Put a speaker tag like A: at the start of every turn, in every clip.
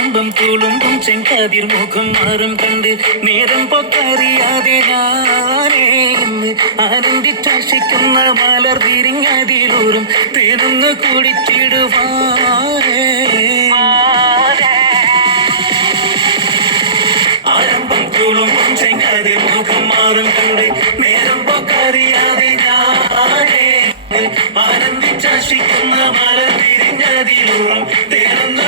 A: ആരംഭം തുളുമ്പും ചെങ്കതിർ മുഖം മാറും കണ്ട് നേരം പൊക്കറിയാതെ ഞാനേ എന്ന് ആനന്ദിച്ചാശിക്കുന്ന മലർ വിരിഞ്ഞതിലൂറും തേനൊന്ന് മുഖം മാറും നേരം ആനന്ദിച്ചാശിക്കുന്ന മലർ വിരിഞ്ഞതിലൂറും തേനൊന്ന്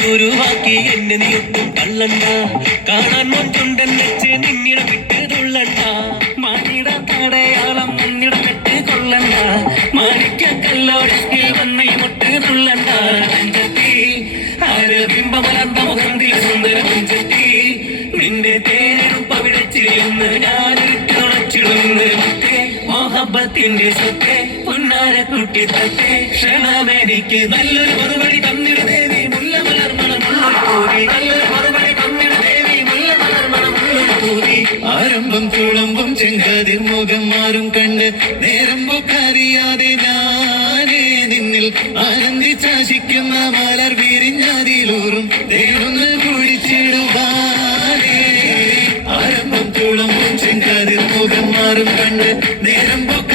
A: കുരുവാക്കി എന്നെ നീട്ടും കള്ളണ്ട കാണാൻ മുൻപുണ്ടൻ മാണിക്ക വന്ന് മുട്ട് തുള്ളണ്ട നെഞ്ചത്തി ആരബിംബമലർന്ന മുഖന്തി സുന്ദര നെഞ്ചത്തി നിന്റെ തേനും പവിഴച്ചിരുന്ന് ഞാനിട്ട് തുണച്ചിടുന്ന മുത്തേ മോഹബത്തിന്റെ സത്തെ പുന്നാര കുട്ടി തത്തെ. ക്ഷണമെനിക്ക് നല്ലൊരു മറുപടി തന്നിട ദേവി. മുല്ല മലർമണമുള്ളൊരു പൂരി നല്ലൊരു മറുപടി തന്നിട ദേവി. മുല്ല മലർമണമുള്ളൊരു പൂരി ആരംഭം തുളുമ്പും ചെങ്കതിർ മുഖം മാറും കണ്ട് നേരം പൊക്കറിയാതെ ഞാനേ നിന്നിൽ ആനന്ദിച്ചാശിക്കുന്ന മലർ വിരിഞ്ഞതിലൂറും ദേവന്ന് കുഴിച്ചിടുവാനേ. ആരംഭം തുളമ്പും ചെങ്കതിൽ മുഖം മാറും കണ്ട് നേരം പൊക്കറിയാതെ